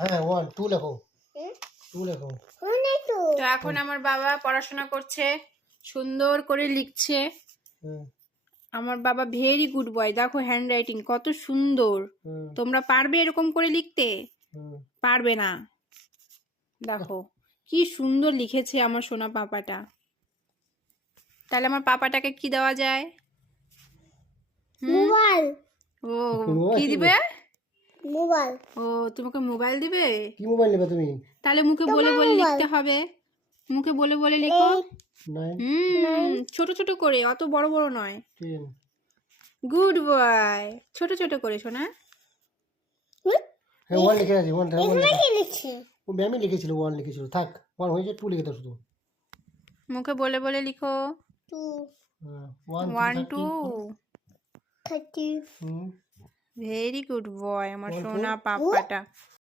হ্যাঁ 1 2 লেখো 2 লেখো। তো এখন আমার বাবা পড়াশোনা করছে, সুন্দর করে লিখছে। হুম আমার বাবা ভেরি গুড বয়, দেখো হ্যান্ড রাইটিং কত সুন্দর। হুম তোমরা পারবে এরকম করে লিখতে? হুম। পারবে না। দেখো কি সুন্দর লিখেছে আমার সোনা পাপাটা। তাহলে আমার পাপাটাকে কি দেওয়া যায়? মোবাইল ও কি দিবে? মোবাইল ও তোমাকে মোবাইল দিবে? কি মোবাইল নেবে তুমি? তাহলে মুখে বলে বলে লিখতে হবে, মুখে বলে বলে লিখো। 9 ছোট ছোট করে, অত বড় বড় নয়। 10। গুড বয়, ছোট ছোট করে শোনা। হ্যাঁ 1 লিখে আছে 1 কি লিখছে? ও ম্যামই লিখেছিল 1 লিখেছিল, থাক 1 হয়েছে 2 লিখে দাও শুধু। মুখে বলে বলে লিখো। 2 1 2। 30 হুম ভেরি গুড বয় আমার 1 4 সোনা পাপাটা।